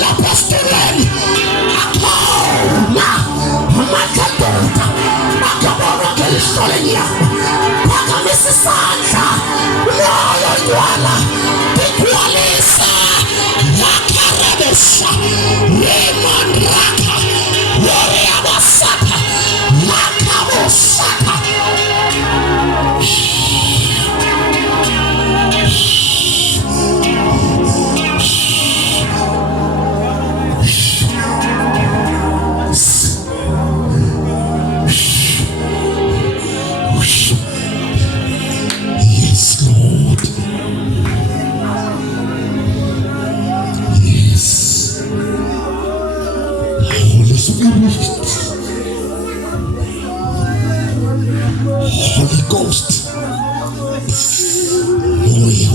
la pastorem akoma amakadota akabona kelistolenia paka mesisandla moyo ndwala ikwalisa yakarabesha remondraka Gloria Basata Makabosata Yes, Lord. Yes. Holy Spirit. Holy Ghost. Oh, yeah,